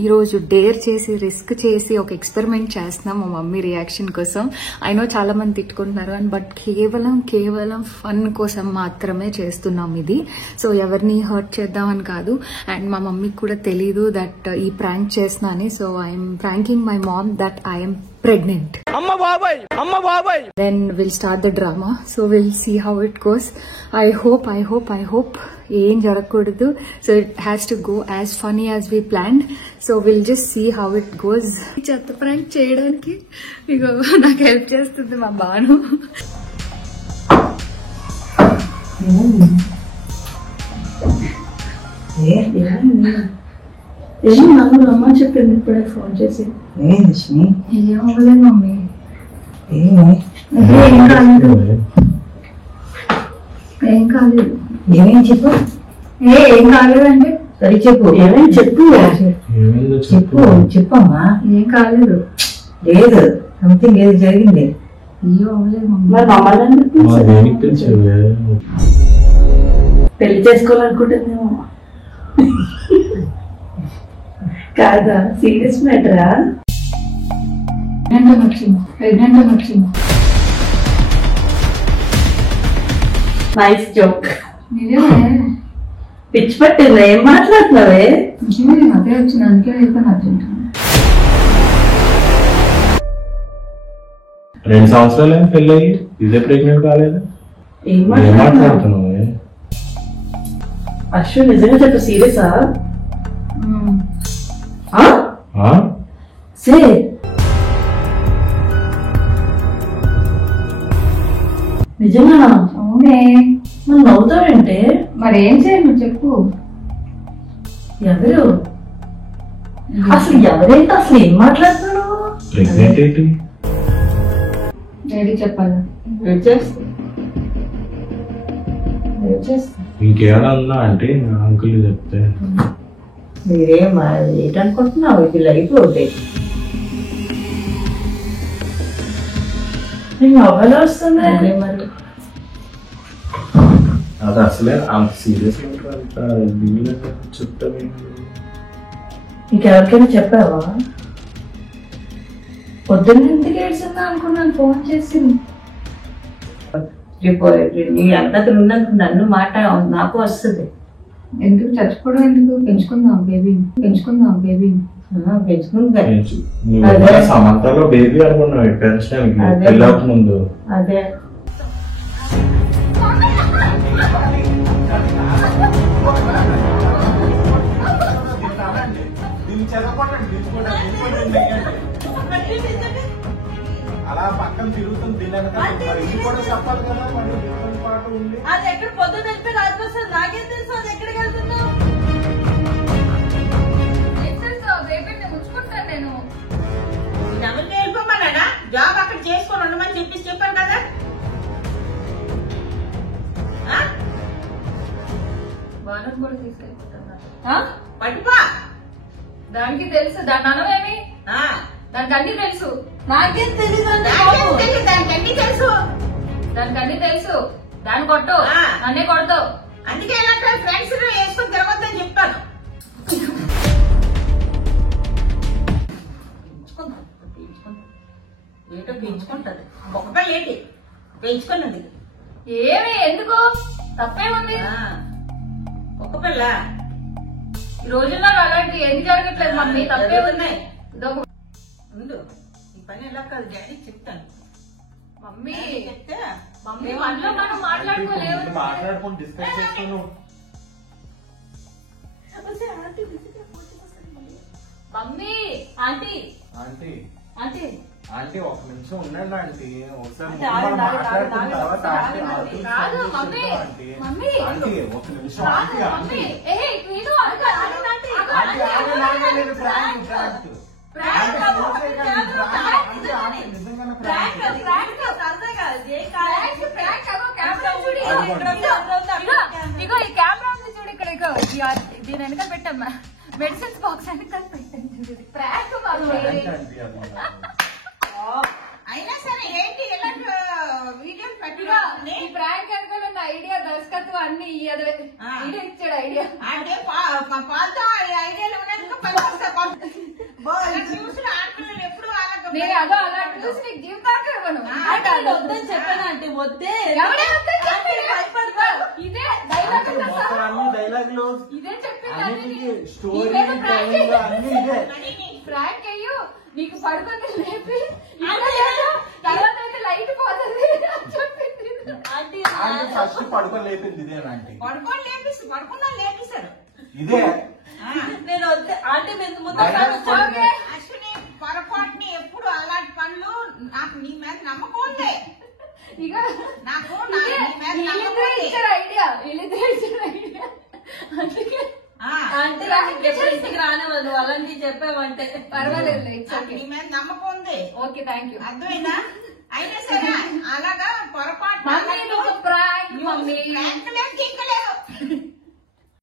ఈ రోజు డేర్ చేసి రిస్క్ చేసి ఒక ఎక్స్పెరిమెంట్ చేస్తున్నాం మా మమ్మీ రియాక్షన్ కోసం. ఐ నో చాలా మంది తిట్టుకుంటున్నారు అని, బట్ కేవలం ఫన్ కోసం మాత్రమే చేస్తున్నాం ఇది. సో ఎవరిని హర్ట్ చేద్దామని కాదు. అండ్ మా మమ్మీకి కూడా తెలీదు దట్ ఈ ప్రాంక్ చేస్తున్నాని. So I'm pranking my mom that I'm pregnant. Amma babai. Then we'll start the drama. So we'll see how it goes. I hope ఏం జరగకూడదు. So it has to go as funny as we planned. So we'll just see how it goes. చెత్త prank చేయడానికి ఇగో నాకు help చేస్తుంది మా బాను. ఏం నన్ను రమ్మని చెప్పింది ఇప్పుడే ఫోన్ చేసి. ఏం అవ్వలేదు మమ్మీ. ఏం కాలేదు. ఏమేం చెప్పు. ఏం కాలేదంటే సరే చెప్పు. ఏమేమి చెప్పు. చెప్పమ్మా. ఏం కాలేదు. లేదు సంథింగ్ ఏది జరిగింది. అయ్యో అవ్వలేదు మమ్మల్ని పెళ్లి చేసుకోవాలనుకుంటుందేమో. కాదా సీరియస్ మ్యాటరా. ప్రెగ్నెంట్ వచ్చింది. Nice joke. పిచ్చి పట్టిందా? ఏం మాట్లాడుతున్నావే? అదే వచ్చింది అందుకే వెళ్తాను అర్జెంట్. 2 సంవత్సరాలు ఏం పెళ్ళి ఇదే ప్రెగ్నెంట్ కాలేదు. ఏం మాట్లాడుతున్నావు? అశ్విన్ నిజంగా చెప్పు. సీరియసా? సే నిజంగా? అవునే. మనం నవ్వుతావంటే మరి ఏం చేయాలి నువ్వు చెప్పు. ఎవరు అసలు? ఎవరైతే అసలు ఏం మాట్లాడుతున్నాడు? డాడీ చెప్పాలి. ఇంకేమైనా ఉందా అంటే అంకుల్ చెప్తే. మీరేం ఏంటనుకుంటున్నావు? ఇది లైఫ్ ఒకటి. మొబైల్ వస్తుంది మరి. అది అసలే అంత సీరియస్ చెప్తాను. ఇంకెవరికైనా చెప్పావా? పొద్దున్న ఎందుకు ఏడ్చిందా అనుకున్నాను ఫోన్ చేసింది. నీ అన్నతలు ఉన్నందుకు నన్ను మాట నాకు వస్తుంది. ఎందుకు చచ్చిపోవడం? ఎందుకు? పెంచుకుందాం బేబీని. పెంచుకుందా. సమంతలో బేబీ అనుకున్నావు టెన్షన్ పెళ్ళక ముందు. అదే అలా పక్కన తిరుగుతుంది. చెప్పాలి కదా పాట ఉంది. అది ఎక్కడ పొద్దున తెలిపి రాత్రి వస్తుంది. నాకేం తెలుసు అది ఎక్కడికి వెళ్తున్నావు? ముంచుకుంటాను నేను. ఎవరికి వెళ్ళిపోమన్నాడా? జాబ్ అక్కడ చేసుకొని ఉండమని చెప్పాను కదా. బాణం కూడా తీసుకెళ్ళిపోతున్నా. పట్టుపా. దానికి తెలుసు. దాని అనవేమి. దానికి అన్ని తెలుసు. నాకేం తెలియదు. దానికి అన్ని తెలుసు. దాన్ని కొట్టు. నన్నే కొడతావు. అందుకే ఫ్రెండ్స్ వేసుకొని తిరగొద్దని చెప్పాను. ఏంటో పెంచుకుంటది. ఒక పిల్ల ఏంటి పెంచుకున్నది? ఏమి ఎందుకు తప్పేముంది? ఒక పిల్ల. ఈ రోజుల్లో అలాంటి ఏది జరగట్లేదు మమ్మీ. తప్పే ఉన్నాయి. ముందు ఈ పని ఎలా కాదు డాడీ చెప్తాను. మమ్మీ చెప్తే మమ్మీ మనలో మనం మాట్లాడుకోలేవు. మాట్లాడుకుని డిస్కస్ చేస్తాను. Mummy aunty aunty aunty aunty ఒక నిమిషం ఉండండి ఆంటీ. ఒకసారి మాట్లాడుకున్న తర్వాత కాదు మమ్మీ. మమ్మీ ఆంటీ ఒక నిమిషం. మమ్మీ ఇగో ఈ కెమెరా ఉంది చూడు ఇక్కడ. ఇగో దీని వెనక పెట్టమ్మా. మెడిసిన్స్ బాక్స్ వెనకాల పెట్టండి చూడు. ప్రాంక్ అయినా సరే ఏంటి ఇలాంటి వీడియోలు పెట్టిగా. ఈ ప్రాంక్ వెనకాల ఉన్న ఐడియా దర్శకత్వం అన్ని ఇచ్చాడు ఐడియా. అంటే పాలతో ఐడియాలు ఉన్నందుకు పని నేను అదో అలా చూసి నీకు జీవితానికి ఇవ్వను. వద్దని చెప్పాను అంటే వద్దే ఎవడే వద్దని చెప్పాడు? భయపడతారు. ఇదే డైలాగ్ అసలు మొత్తం అన్ని డైలాగులు ఇదే చెప్పింది. అన్నిటికీ స్టోరీ టైమింగ్ అన్ని ఇదే. ఫ్రాంక్ అయ్యు నీకు పడుకుంది లేపి తర్వాత అయితే లైట్ పోతుంది అని చెప్పింది. ఆంటీ ఆంటీ ఫస్ట్ పడుకొని లేపింది ఇదే ఆంటీ. పడుకొని పడుకున్నా లేపిస్తారు. ఇదే నేను వద్దే ఆంటీ మేము ముందు అశ్విని పొరపాటుని ఎప్పుడు అలాంటి పనులు నాకు నీ మీద నమ్మకం ఉంది. ఇక నాకు నీ మీద నమ్మకం ఉంది. ఐడియా వీళ్ళిద్దరే ఇచ్చారు ఐడియా. అందుకే ఆంటీ ఇంటికి రానివ్వదు అలాంటివి చెప్పావంటే. పర్వాలేదు. నాకు నీ మీద నమ్మకం ఉంది. Okay thank you. అర్థమైనా? అయినా సరే అలాగా పొరపాటు మమ్మీ నువ్వు ప్రాంక్ మమ్మీ లేదు.